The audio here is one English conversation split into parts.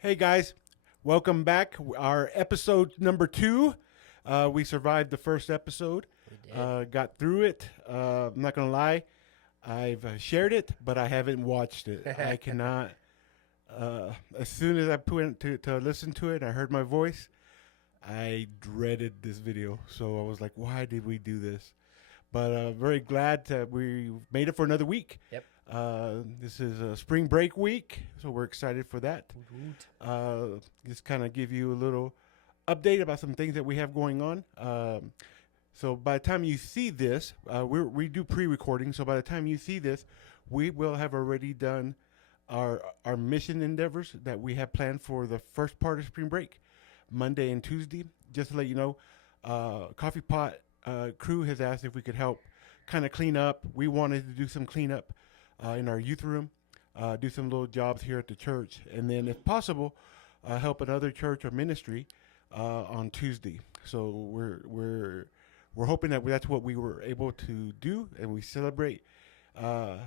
Hey guys, welcome back. Our episode number 2. We survived the first episode. We did. Got through it. I'm not gonna lie, I've shared it, but I haven't watched it. I cannot. As soon as I put to listen to it, I heard my voice. I dreaded this video, so I was like, "Why did we do this?" But very glad that we made it for another week. Yep. This is a spring break week, so we're excited for that. Woot woot. Just kind of give you a little update about some things that we have going on. So by the time you see this, we do pre-recording. So by the time you see this, we will have already done our mission endeavors that we have planned for the first part of spring break, Monday and Tuesday. Just to let you know, Coffee Pot crew has asked if we could help kind of clean up. We wanted to do some cleanup in our youth room, do some little jobs here at the church, and then if possible, help another church or ministry on Tuesday. So we're hoping that that's what we were able to do, and we celebrate. Uh,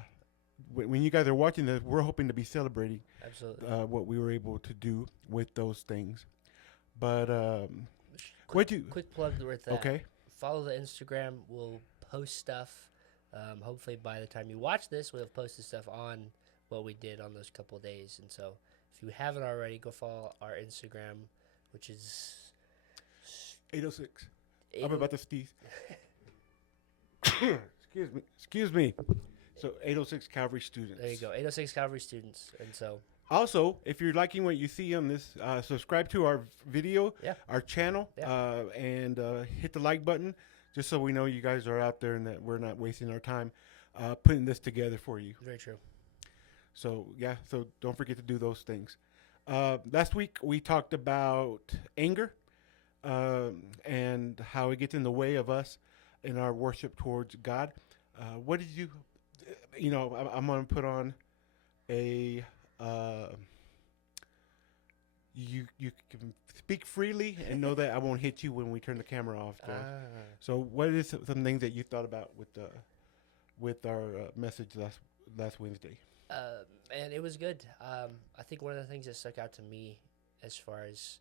when you guys are watching this, we're hoping to be celebrating Absolutely. what we were able to do with those things. But Quick, what you quick plug with that. okay? Follow the Instagram. We'll post stuff. Hopefully, by the time you watch this, we'll have posted stuff on what we did on those couple of days. And so, if you haven't already, go follow our Instagram, which is 806. eight- I'm about to sneeze. Excuse me. Excuse me. So 806 Calvary students. There you go, 806 Calvary students. And so, Also, if you're liking what you see on this, subscribe to our video, Yeah. our channel, Yeah. and hit the like button, just so we know you guys are out there and that we're not wasting our time putting this together for you. very true. So yeah, so don't forget to do those things. Last week we talked about anger and how it gets in the way of us in our worship towards God. What did you? I'm going to put on a. You can speak freely and know that I won't hit you when we turn the camera off, Josh. So, what is some things that you thought about with our message last Wednesday? And it was good. I think one of the things that stuck out to me, as far as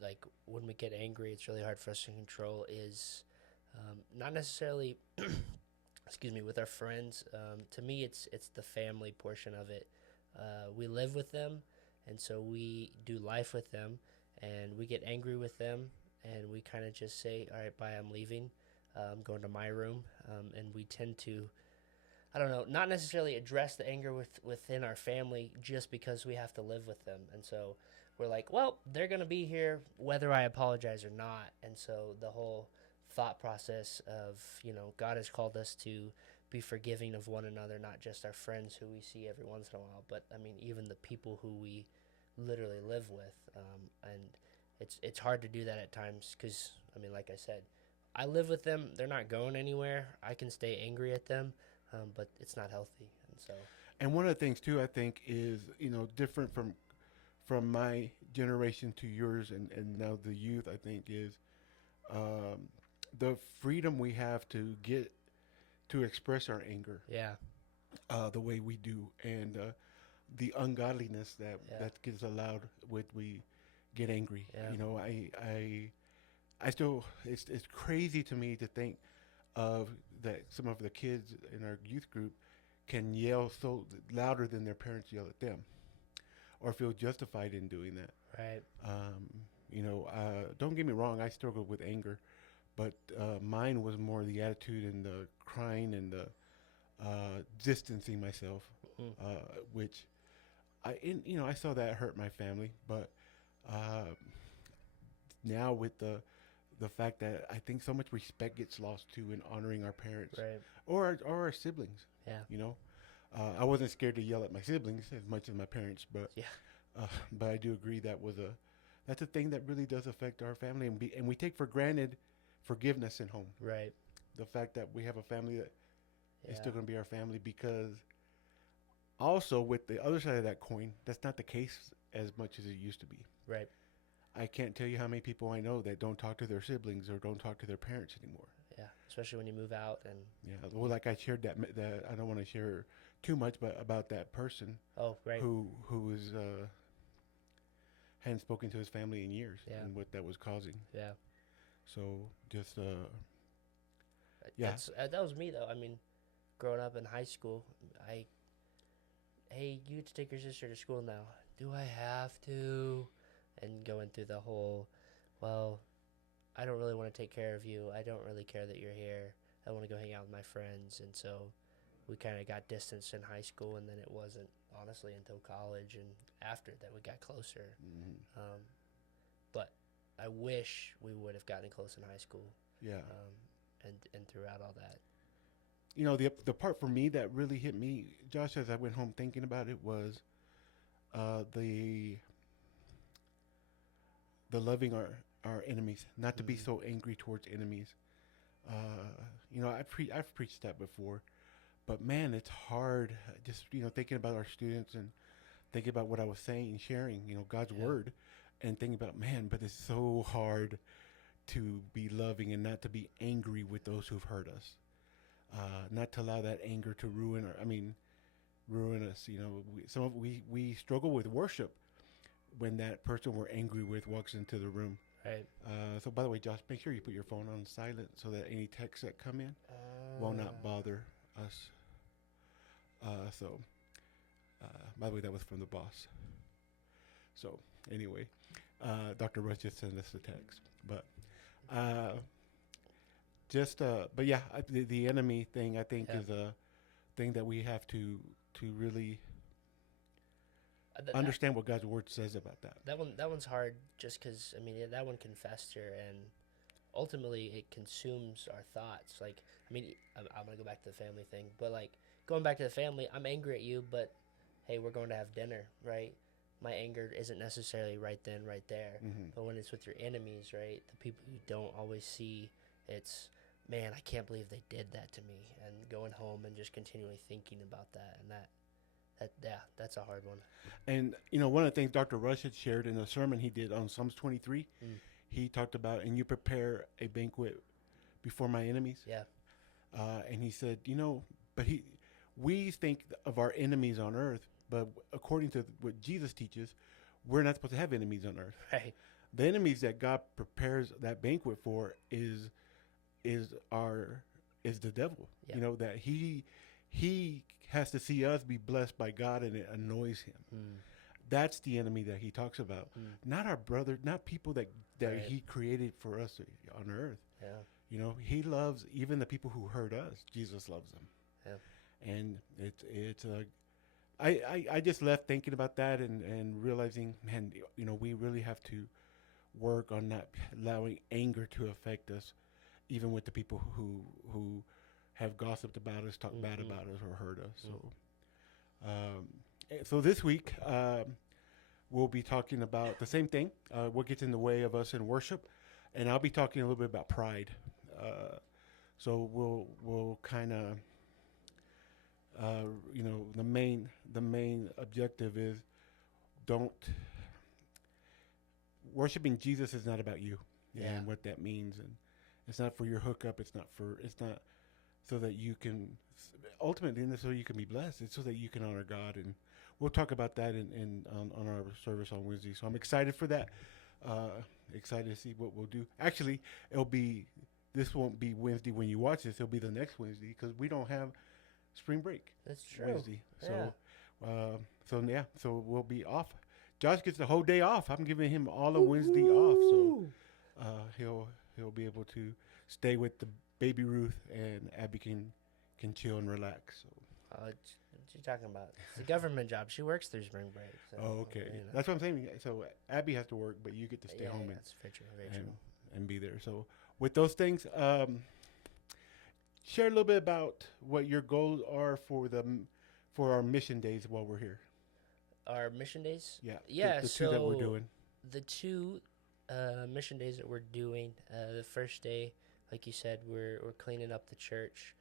like when we get angry, it's really hard for us to control. Is not necessarily, excuse me, with our friends. To me, it's the family portion of it. We live with them, and so we do life with them, and we get angry with them, and we kind of just say, "All right, bye. I'm leaving. I'm going to my room," and we tend to, I don't know, not necessarily address the anger within our family just because we have to live with them. And so we're like, well, they're going to be here whether I apologize or not. And so the whole thought process of, God has called us to be forgiving of one another, not just our friends who we see every once in a while, but I mean, even the people who we literally live with. And it's hard to do that at times because, I mean, like I said, I live with them. They're not going anywhere. I can stay angry at them, but it's not healthy. And so, And one of the things too, I think, is different from my generation to yours, and now the youth. I think is um, the freedom we have to get to express our anger yeah, the way we do, and the ungodliness yeah, that gets allowed when we get angry. yeah, I still it's crazy to me to think of that some of the kids in our youth group can yell so louder than their parents yell at them, or feel justified in doing that. right, Don't get me wrong, I struggled with anger, but mine was more the attitude and the crying and the distancing myself, mm, which I saw that hurt my family, but uh, now with the fact that I think so much respect gets lost too in honoring our parents right, or our siblings. yeah, You know, I wasn't scared to yell at my siblings as much as my parents, yeah, but I do agree that's a thing that really does affect our family, and we take for granted forgiveness in home. right, The fact that we have a family that is yeah, still going to be our family, because also with the other side of that coin, that's not the case as much as it used to be. right, I can't tell you how many people I know that don't talk to their siblings or don't talk to their parents anymore. yeah. Especially when you move out and Yeah, well, like I shared that I don't want to share too much, but about that person oh, right, who was hadn't spoken to his family in years, Yeah. and what that was causing. Yeah. So just yeah. That was me though. I mean, growing up in high school, hey, you get to take your sister to school now. Do I have to? And going through the whole, well, I don't really want to take care of you. I don't really care that you're here. I want to go hang out with my friends. And so we kind of got distanced in high school, and then it wasn't, honestly, until college and after that we got closer. But I wish we would have gotten close in high school. Yeah. And throughout all that. You know, the part for me that really hit me, Josh, as I went home thinking about it, was the loving our enemies, not to be so angry towards enemies. You know, I've preached that before, but man, it's hard. Just thinking about our students and thinking about what I was saying, sharing, God's word, and thinking about, man, but it's so hard to be loving and not to be angry with those who've hurt us. Not to allow that anger to ruin us. We struggle with worship when that person we're angry with walks into the room. Right. So by the way, Josh, make sure you put your phone on silent so that any texts that come in will not bother us. By the way, that was from the boss. So anyway, Dr. Rush just sent us a text, but but yeah, the enemy thing I think is a thing that we have to really understand what God's word says about that. That one's hard, just because that one can fester, and ultimately it consumes our thoughts. Like, I'm gonna go back to the family thing, but like going back to the family, I'm angry at you, but hey, we're going to have dinner, right? My anger isn't necessarily right then, right there. But when it's with your enemies, right, the people you don't always see, it's, man, I can't believe they did that to me, and going home and just continually thinking about that, and that's a hard one. And one of the things Dr. Rush had shared in a sermon he did on Psalms 23, he talked about, and you prepare a banquet before my enemies. Yeah. And he said, we think of our enemies on earth, but according to what Jesus teaches, we're not supposed to have enemies on earth. Right. The enemies that God prepares that banquet for is the devil. Yeah. That he has to see us be blessed by God, and it annoys him. That's the enemy that he talks about. Not our brother, not people that Right. he created for us on earth. Yeah. He loves even the people who hurt us. Jesus loves them. Yeah. And it's I just left thinking about that and realizing, man, we really have to work on not allowing anger to affect us, even with the people who have gossiped about us, talked bad about us, or hurt us. So this week we'll be talking about the same thing. What gets in the way of us in worship, and I'll be talking a little bit about pride. So we'll kind of the main objective is worshiping Jesus is not about you and what that means, and it's not for your hookup. It's not so that you can ultimately, so you can be blessed. It's so that you can honor God, and we'll talk about that on our service on Wednesday. So I'm excited for that. Excited to see what we'll do. Actually, this won't be Wednesday when you watch this. It'll be the next Wednesday because we don't have spring break. That's true. Wednesday. Yeah. So we'll be off. Josh gets the whole day off. I'm giving him all of Wednesday off, so he'll be able to stay with the baby Ruth, and Abby can chill and relax. So. What you talking about? It's a government job. She works through spring break. So, okay. That's what I'm saying. So Abby has to work, but you get to stay home that's very true. And be there. So with those things, share a little bit about what your goals are for our mission days while we're here. Our mission days? Yeah. Yeah. The two that we're doing. The two mission days that we're doing. The first day, like you said, we're cleaning up the church.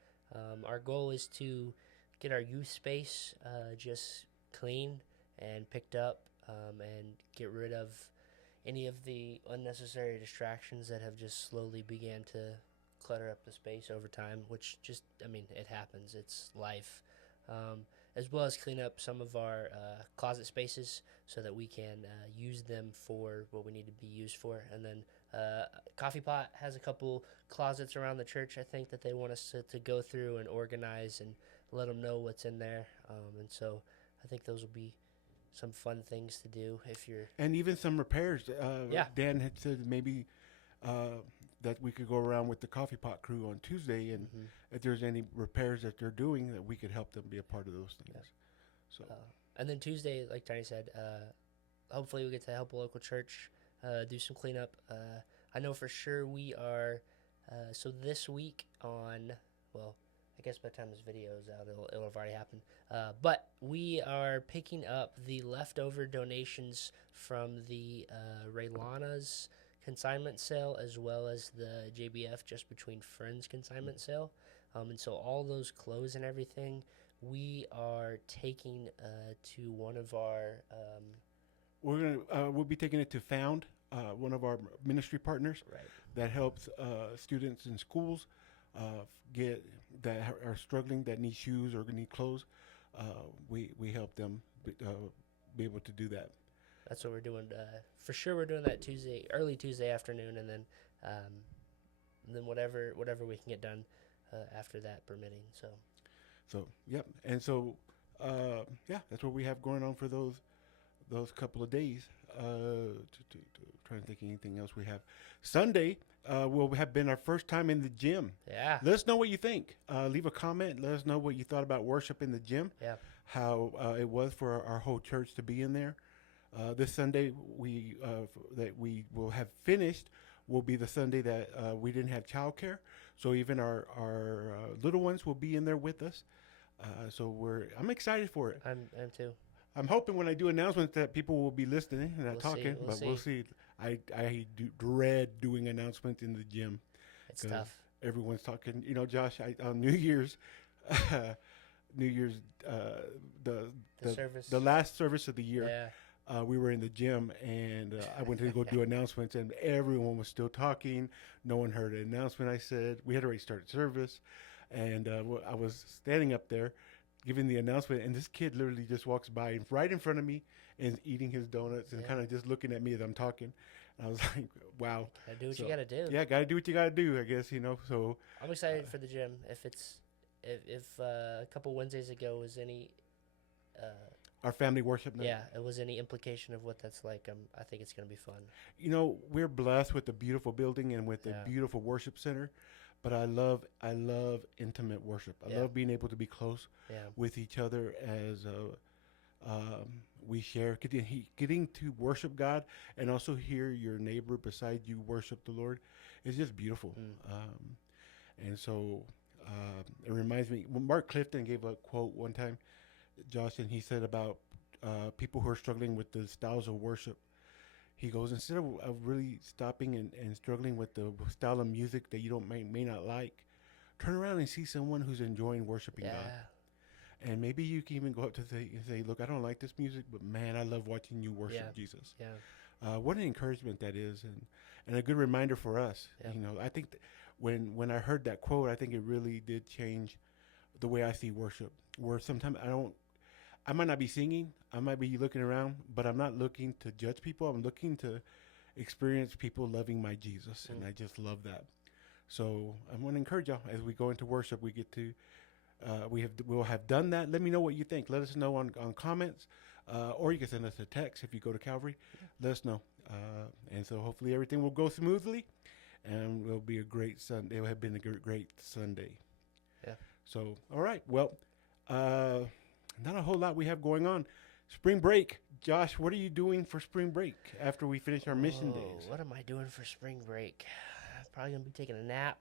Our goal is to get our youth space just clean and picked up, and get rid of any of the unnecessary distractions that have just slowly began to clutter up the space over time, which just, it happens. It's life. as well as clean up some of our closet spaces so that we can use them for what we need to be used for. And then Coffee Pot has a couple closets around the church, I think, that they want us to go through and organize and let them know what's in there. And so I think those will be some fun things to do if you're. And even some repairs. Yeah. Dan had said maybe that we could go around with the Coffee Pot crew on Tuesday, and if there's any repairs that they're doing, that we could help them be a part of those things. Yeah. So, And then Tuesday, like Tiny said, hopefully we get to help a local church do some cleanup. I know for sure we are. So this week on, well, I guess by the time this video is out, it'll have already happened. But we are picking up the leftover donations from the Raylana's consignment sale, as well as the JBF Just Between Friends consignment sale. And so all those clothes and everything, we are taking to one of our. we'll be taking it to Found, one of our ministry partners Right. that helps students in schools get that are struggling, that need shoes or need clothes. We help them be able to do that. That's what we're doing. For sure, we're doing that early Tuesday afternoon, and then whatever we can get done after that, permitting. So yep, and so yeah, that's what we have going on for those couple of days. Trying to think of anything else we have. Sunday will have been our first time in the gym. Yeah. Let us know what you think. Leave a comment. Let us know what you thought about worship in the gym. Yeah. How it was for our whole church to be in there. This Sunday that we will have finished will be the Sunday that we didn't have childcare. So even our little ones will be in there with us. So I'm excited for it. I'm too. I'm hoping when I do announcements that people will be listening and not talking, we'll see. I dread doing announcements in the gym. It's tough. Everyone's talking. You know, Josh, on New Year's, the service. the last service of the year, Yeah. we were in the gym, and I went to go do announcements, and everyone was still talking. No one heard an announcement I said. We had already started service, and I was standing up there giving the announcement, and this kid literally just walks by right in front of me and is eating his donuts and kind of just looking at me as I'm talking. And I was like, wow. Gotta do what you gotta do. Yeah, gotta do what you gotta do, I guess, you know. So I'm excited for the gym. If a couple Wednesdays ago was any our family worship night. yeah, it was any implication of what that's like, I think it's gonna be fun. You know, we're blessed with a beautiful building and with a beautiful worship center, but I love intimate worship. I love being able to be close with each other as we share, getting to worship God and also hear your neighbor beside you worship the Lord is just beautiful. And so it reminds me, Mark Clifton gave a quote one time, Josh, and he said about people who are struggling with the styles of worship. He goes, instead of really stopping and struggling with the style of music that you may not like, turn around and see someone who's enjoying worshiping God. And maybe you can even go up to say, look, I don't like this music, but man, I love watching you worship Jesus. Yeah. What an encouragement that is, and a good reminder for us. Yeah. You know, I think when I heard that quote, I think it really did change the way I see worship. Where sometimes I might not be singing, I might be looking around, but I'm not looking to judge people. I'm looking to experience people loving my Jesus, and I just love that. So I want to encourage y'all as we go into worship. We get to we'll have done that. Let me know what you think. Let us know on comments, or you can send us a text if you go to Calvary. Let us know, and so hopefully everything will go smoothly, and it'll be a great Sunday. It will have been a great Sunday. Yeah. So all right, well. Not a whole lot we have going on. Spring break. Josh, what are you doing for spring break after we finish our mission days? What am I doing for spring break? Probably going to be taking a nap.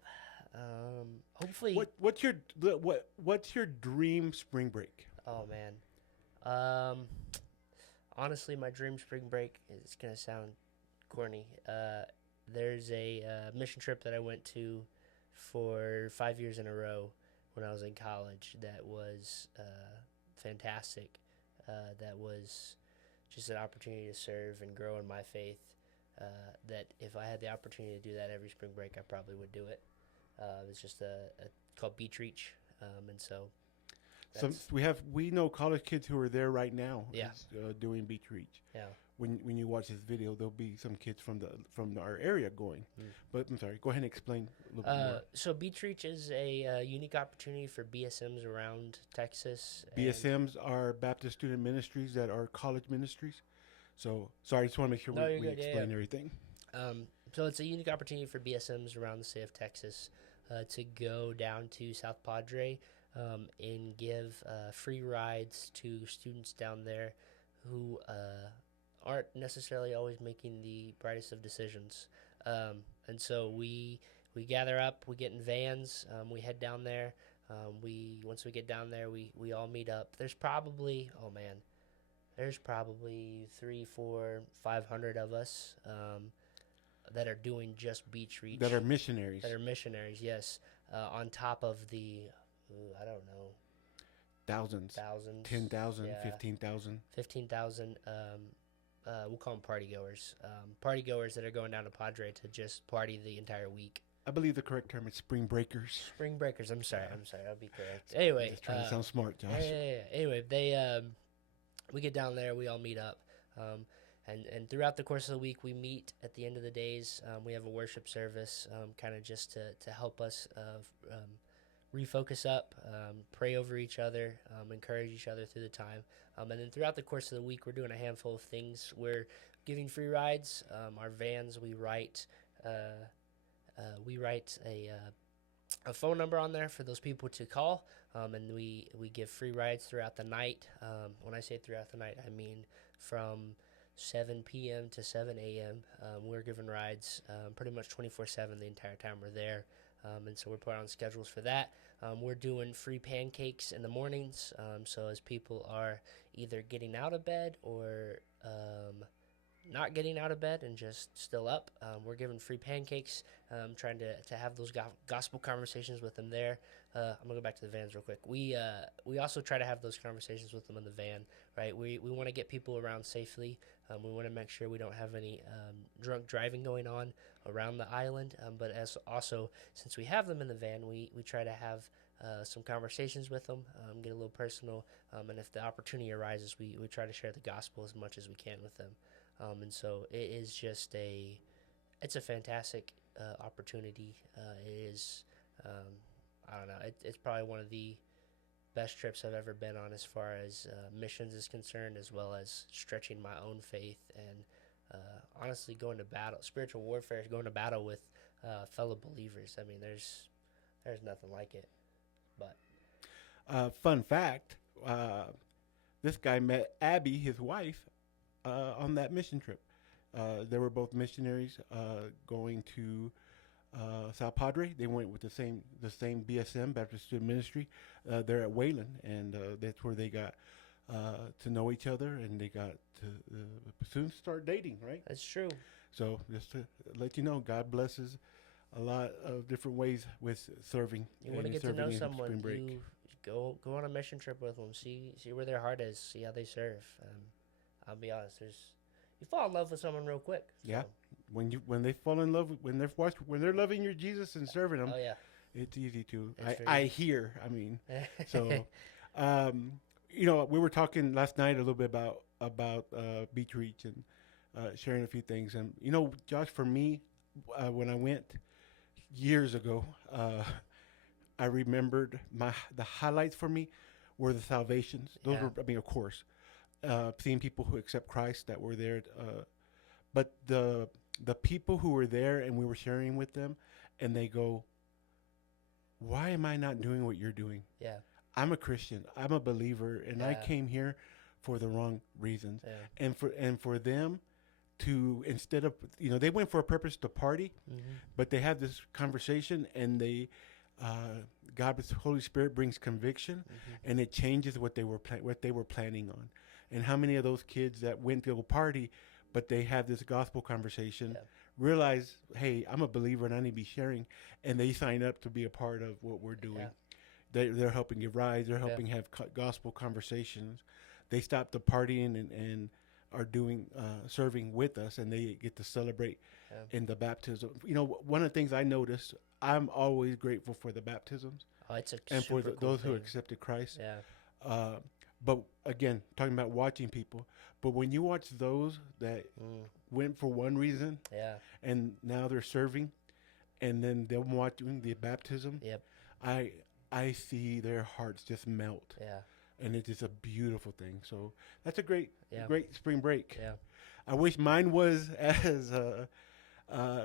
Hopefully. What's your dream spring break? Oh, man. Honestly, my dream spring break is going to sound corny. There's a mission trip that I went to for 5 years in a row when I was in college that was fantastic. That was just an opportunity to serve and grow in my faith. That if I had the opportunity to do that every spring break, I probably would do it. It's just called Beach Reach, and so. We know college kids who are there right now. Yeah. Doing Beach Reach. Yeah. When you watch this video, there'll be some kids from our area going. But I'm sorry, go ahead and explain a little bit more. So Beach Reach is a unique opportunity for BSMs around Texas. BSMs are Baptist Student Ministries that are college ministries. So sorry, I just want to make sure we explain everything. So it's a unique opportunity for BSMs around the state of Texas to go down to South Padre and give free rides to students down there who aren't necessarily always making the brightest of decisions. And so we gather up, we get in vans, we head down there. Once we get down there, we all meet up. There's probably 300, 400, 500 of us that are doing just Beach Reach. That are missionaries. Yes. On top of the, I don't know. Thousands. 10,000, yeah. 15,000. 15,000. We'll call them party goers. Party goers that are going down to Padre to just party the entire week. I believe the correct term is spring breakers. Spring breakers. I'm sorry. I'll be correct. Anyway. Just trying to sound smart, Josh. Yeah. Anyway, we get down there. We all meet up. And throughout the course of the week, we meet at the end of the days. We have a worship service, kind of just to help us refocus up, pray over each other, encourage each other through the time. And then throughout the course of the week, we're doing a handful of things. We're giving free rides. Our vans, we write a phone number on there for those people to call, and we give free rides throughout the night. When I say throughout the night, I mean from 7 p.m. to 7 a.m. We're giving rides pretty much 24/7 the entire time we're there. And so we're put on schedules for that. We're doing free pancakes in the mornings. So as people are either getting out of bed or not getting out of bed and just still up, we're giving free pancakes, trying to have those gospel conversations with them there. I'm going to go back to the vans real quick. We also try to have those conversations with them in the van, right? We want to get people around safely. We want to make sure we don't have any drunk driving going on around the island. But also, since we have them in the van, we try to have some conversations with them, get a little personal. And if the opportunity arises, we try to share the gospel as much as we can with them. And so it is just it's a fantastic opportunity. It is, I don't know, it's probably one of the best trips I've ever been on as far as missions is concerned, as well as stretching my own faith and honestly going to battle, spiritual warfare, going to battle with fellow believers. I mean, there's nothing like it. But fun fact, this guy met Abby, his wife, on that mission trip. They were both missionaries going to South Padre. They went with the same BSM, Baptist Student Ministry. They're at Wayland, and that's where they got to know each other, and they got to soon start dating, right? That's true. So just to let you know, God blesses a lot of different ways with serving. You want to get to know someone, you go on a mission trip with them, see where their heart is, see how they serve. I'll be honest, you fall in love with someone real quick. So. Yeah, when they fall in love, when they're loving your Jesus and serving them, oh yeah, it's easy to. I hear. I mean, so, we were talking last night a little bit about Beach Reach and sharing a few things, and Josh, for me, when I went years ago, I remembered the highlights for me were the salvations. Those were, of course. Seeing people who accept Christ that were there, but the people who were there and we were sharing with them, and they go, "Why am I not doing what you're doing? Yeah, I'm a Christian. I'm a believer, and I came here for the wrong reasons." Yeah. And for them to, instead of they went for a purpose to party, but they have this conversation, and they God's Holy Spirit brings conviction, and it changes what they were planning on. And how many of those kids that went to a party, but they have this gospel conversation, realize, hey, I'm a believer and I need to be sharing, and they sign up to be a part of what we're doing. Yeah. They're helping give rides. They're helping have gospel conversations. They stop the partying and are doing serving with us, and they get to celebrate in the baptism. One of the things I noticed, I'm always grateful for the baptisms. Oh, it's a and for cool those thing. who accepted Christ. Yeah. But again, talking about watching people. But when you watch those that went for one reason Yeah. and now they're serving, and then them watching the baptism, Yep. I I see their hearts just melt, Yeah. and it's just a beautiful thing. So that's a great Yeah. great spring break. Yeah. I wish mine was as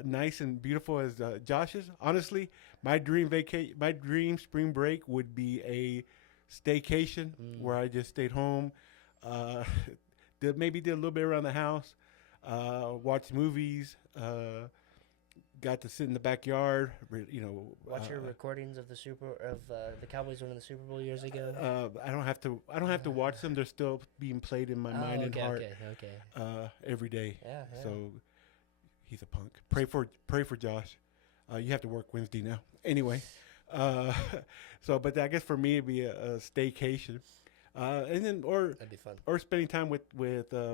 nice and beautiful as Josh's. Honestly, my dream spring break would be a staycation where I just stayed home, uh, did a little bit around the house, watched movies, got to sit in the backyard. Watch your recordings of the Cowboys winning the Super Bowl years ago. I don't have to. I don't have to watch them. They're still being played in my mind and heart Okay. every day. Yeah. So he's a punk. Pray for Josh. You have to work Wednesday now. Anyway, but I guess for me it'd be a staycation, and then That'd be fun. or spending time with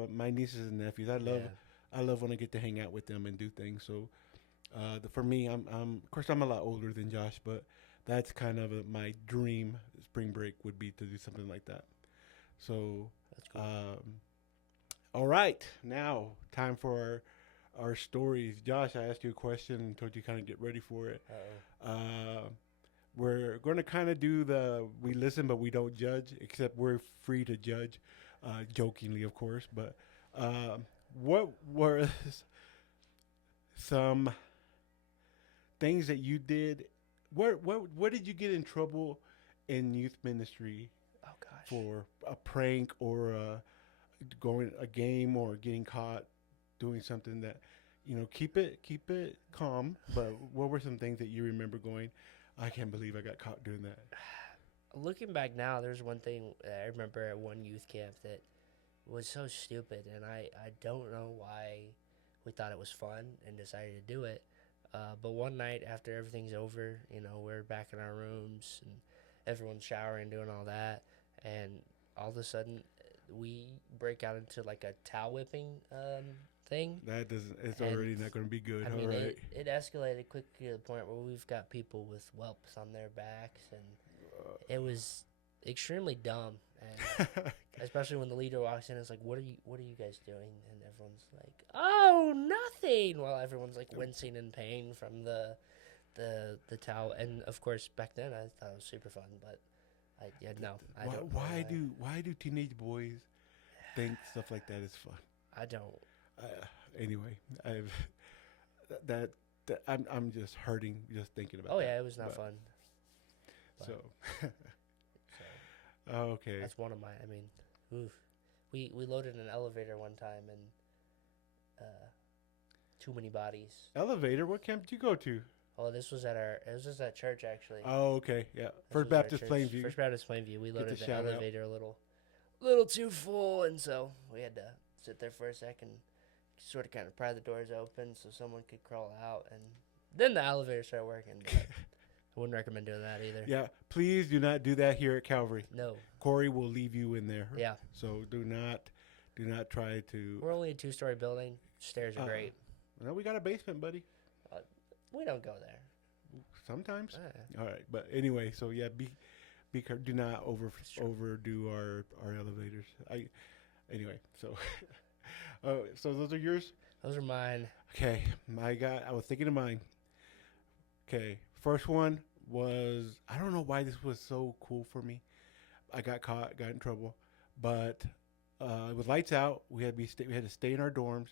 my nieces and nephews. Yeah. I love when I get to hang out with them and do things. So for me, I'm of course I'm a lot older than Josh, but that's kind of my dream spring break would be to do something like that. So That's cool. all right, now time for our stories. Josh, I asked you a question and told you kind of get ready for it. Uh-oh. We're going to kind of do we listen but we don't judge, except we're free to judge, jokingly of course. But what were some things that you did? What did you get in trouble in youth ministry Oh gosh. for a prank or going a game or getting caught doing something that keep it calm? But what were some things that you remember going, I can't believe I got caught doing that? Looking back now, there's one thing that I remember at one youth camp that was so stupid, and I don't know why we thought it was fun and decided to do it. But one night after everything's over, we're back in our rooms and everyone's showering, doing all that, and all of a sudden we break out into like a towel whipping thing. That doesn't. It's And, already not going to be good. I mean, All right. it escalated quickly to the point where we've got people with whelps on their backs, and it was extremely dumb. And especially when the leader walks in, it's like, "What are you guys doing?" And everyone's like, "Oh, nothing." While everyone's like wincing in pain from the towel. And of course, back then I thought it was super fun, but I don't. Know Why do teenage boys think stuff like that is fun? I don't. Anyway, I've that I'm just hurting just thinking about. Oh that. yeah, it was not But- fun. So, So okay. that's one of my. I mean, oof. We loaded an elevator one time and too many bodies. Elevator. What camp did you go to? Oh, this was at church actually. Oh, okay. Yeah. This First was our Baptist church. Plainview. First Baptist Plainview. We Get loaded the the shout out. elevator a little too full, and so we had to sit there for a second, sort of kind of pry the doors open so someone could crawl out, and then the elevator started working. But I wouldn't recommend doing that either. Yeah. Please do not do that here at Calvary. No. Corey will leave you in there. Yeah. So do not try to. We're only a 2-story building. Stairs are great. No, we got a basement, buddy. We don't go there. Sometimes. Ah. All right, but anyway, so yeah, do not overdo our elevators. Anyway, so so those are yours. Those are mine. Okay, I was thinking of mine. Okay, first one was, I don't know why this was so cool for me. I got caught, got in trouble, but it was lights out. We had to stay in our dorms,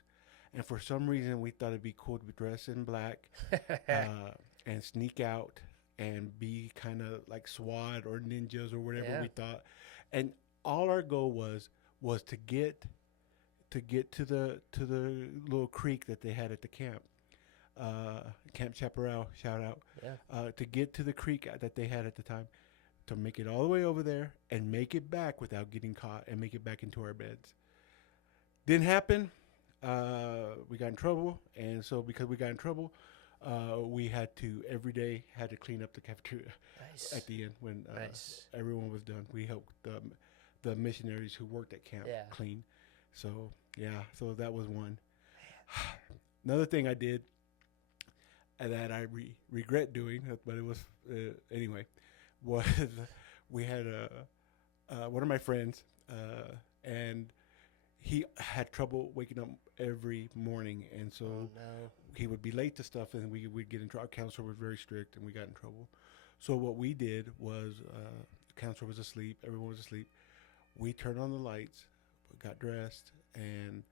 and for some reason we thought it'd be cool to be dressed in black and sneak out and be kind of like SWAT or ninjas or whatever Yeah. we thought. And all our goal was to get to the little creek that they had at the camp. Camp Chaparral, shout out. Yeah. To get to the creek that they had at the time, to make it all the way over there and make it back without getting caught and make it back into our beds. Didn't happen. We got in trouble, and so because we got in trouble, we had to every day clean up the cafeteria Nice. at the end when Nice. everyone was done. We helped the missionaries who worked at camp Yeah. clean. So yeah, so that was one. Another thing I did that I regret doing, but it was anyway, was we had one of my friends, and he had trouble waking up every morning, and so Oh no. he would be late to stuff, and we would get in trouble. Our counselor was very strict, and we got in trouble. So what we did was, the counselor was asleep, everyone was asleep. We turned on the lights, got dressed, and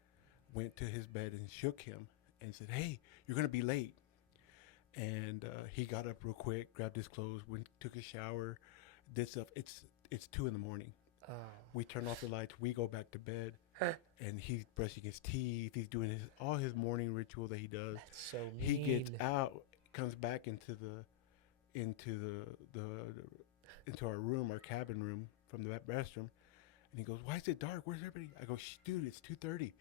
went to his bed and shook him and said, "Hey, you're gonna be late." And he got up real quick, grabbed his clothes, went, took a shower, did stuff. It's 2 in the morning. Oh. We turn off the lights. We go back to bed, and he's brushing his teeth. He's doing all his morning ritual that he does. That's so mean. He gets out, comes back into the into our room, our cabin room from the restroom, and he goes, "Why is it dark? Where's everybody?" I go, "Shh, dude, it's 2:30.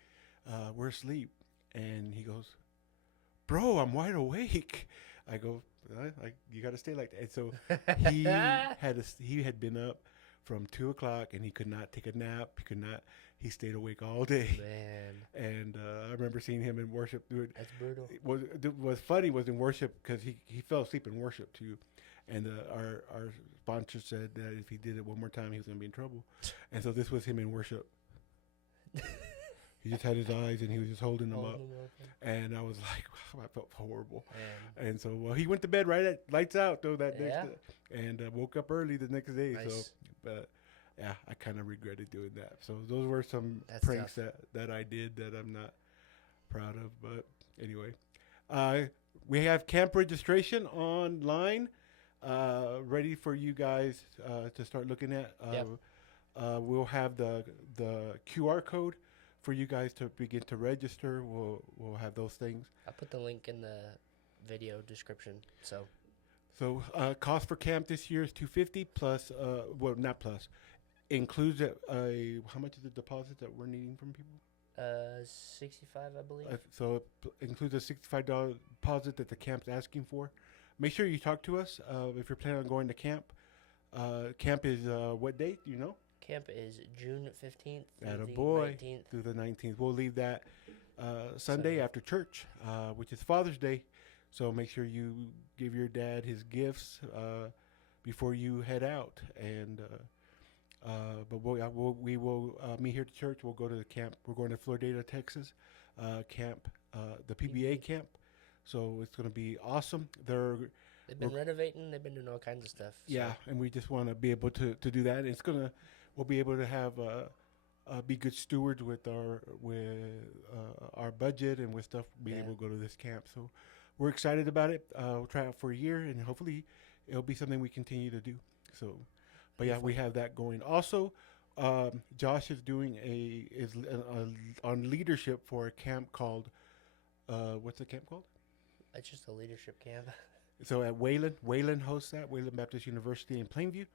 We're asleep." And he goes, "Bro, I'm wide awake." I go, "You got to stay like that." And so he had been up from 2 o'clock, and he could not take a nap. He could not. He stayed awake all day. Man, And I remember seeing him in worship. Dude, that's brutal. was funny was in worship because he fell asleep in worship too, and our sponsor said that if he did it one more time, he was gonna be in trouble. And so this was him in worship. He just had his eyes and he was just holding them up. And I was like, wow, I felt horrible. Man. And so, well, he went to bed right at lights out though that Yeah. next day, and woke up early the next day. So, Nice. but yeah, I kind of regretted doing that. So those were some That's pranks tough. that I did that I'm not proud of. But anyway, we have camp registration online, ready for you guys to start looking at. Yep. We'll have the QR code for you guys to begin to register. We'll have those things. I put the link in the video description. So So cost for camp this year is $250 plus. Well, not plus. Includes how much is the deposit that we're needing from people? 65, I believe. So it includes a $65 deposit that the camp's asking for. Make sure you talk to us if you're planning on going to camp. Camp is what date? Do you know? Camp is June 15th through the Attaboy. 19th. Through the 19th. We'll leave that Sunday after church, which is Father's Day. So make sure you give your dad his gifts before you head out. And but we will meet here at church. We'll go to the camp. We're going to Floridata, Texas, camp, the PBA camp. So it's going to be awesome. They've been renovating. They've been doing all kinds of stuff. So. Yeah, and we just want to be able to do that. And we'll be able to have be good stewards with our budget and with stuff. Being able to go to this camp. So we're excited about it. We'll try out for a year, and hopefully it'll be something we continue to do. So, but yeah, we have that going. Also, Josh is doing on leadership for a camp called what's the camp called? It's just a leadership camp. So at Wayland hosts that, Wayland Baptist University in Plainview.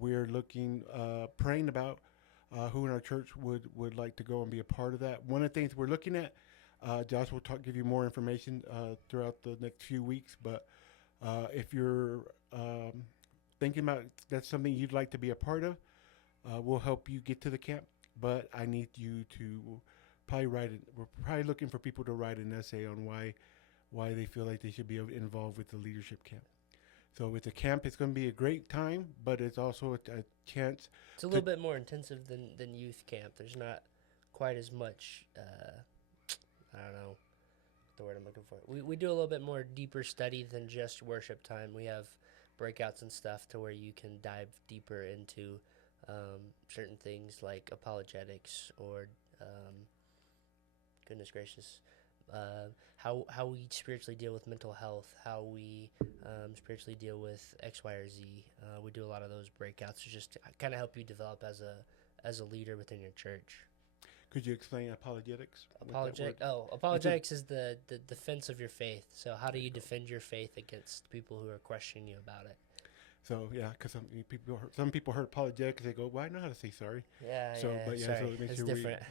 We're praying about who in our church would like to go and be a part of that. One of the things we're looking at, Josh will give you more information throughout the next few weeks. But if you're thinking about that's something you'd like to be a part of, we'll help you get to the camp. But I need you to probably we're probably looking for people to write an essay on why they feel like they should be involved with the leadership camp. So with the camp, it's going to be a great time, but it's also a chance. It's a little bit more intensive than youth camp. There's not quite as much, I don't know the word I'm looking for. We do a little bit more deeper study than just worship time. We have breakouts and stuff to where you can dive deeper into certain things like apologetics or, goodness gracious, how we spiritually deal with mental health, how we spiritually deal with X, Y, or Z. We do a lot of those breakouts to just kind of help you develop as a leader within your church. Could you explain apologetics? Apologetics is the defense of your faith. So how do you defend your faith against people who are questioning you about it? So yeah, because some people heard apologetics, they go, "Well, I know how to say sorry." Yeah, So, but yeah, sorry. so it makes It's sure different.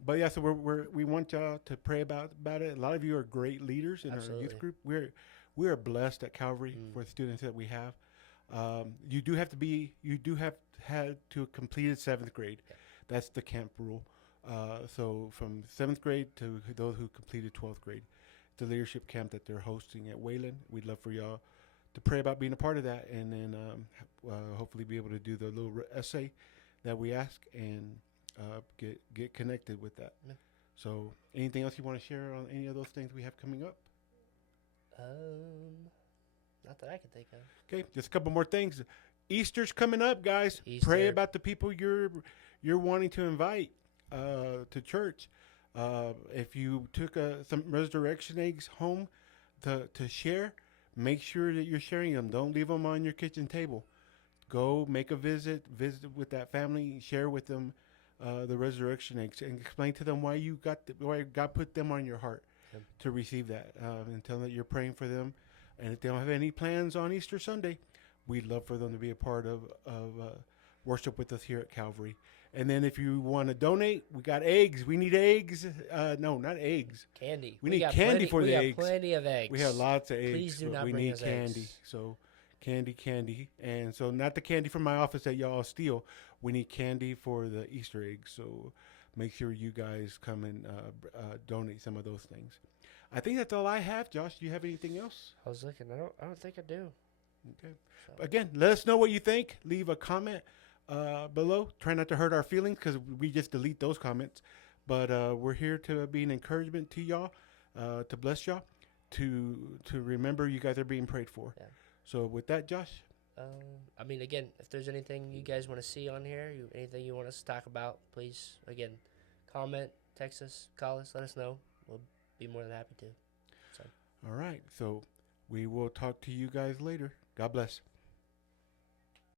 But yeah, so we want y'all to pray about it. A lot of you are great leaders in our Absolutely. youth group. We are blessed at Calvary for the students that we have. You do have had to have completed 7th grade. Yeah. That's the camp rule. So from 7th grade to those who completed 12th grade, the leadership camp that they're hosting at Wayland. We'd love for y'all to pray about being a part of that, and then hopefully be able to do the little essay that we ask and get connected with that. Yeah. So, anything else you want to share on any of those things we have coming up? Not that I can think of. Okay, just a couple more things. Easter's coming up, guys. Pray Easter. about the people you're wanting to invite to church. If you took some resurrection eggs home to share, make sure that you're sharing them. Don't leave them on your kitchen table. Go make a visit with that family, share with them the resurrection eggs, and explain to them why why God put them on your heart to receive that, and tell them that you're praying for them. And if they don't have any plans on Easter Sunday, we'd love for them to be a part of worship with us here at Calvary. And then if you want to donate, we got eggs. We need eggs. No, not eggs. Candy. We need got candy plenty, for the eggs. We got plenty of eggs. We have lots of eggs. Please do but not we bring need us candy. eggs. So candy. And so not the candy from my office that y'all steal. We need candy for the Easter eggs. So make sure you guys come and donate some of those things. I think that's all I have. Josh, do you have anything else? I was looking. I don't think I do. Okay. So, Again, let us know what you think. Leave a comment below. Try not to hurt our feelings because we just delete those comments. But we're here to be an encouragement to y'all, to bless y'all, to remember you guys are being prayed for. Yeah. So with that, Josh. I mean, again, if there's anything you guys want to see on here, anything you want us to talk about, please, again, comment, text us, call us, let us know. We'll be more than happy to. All right. So we will talk to you guys later. God bless.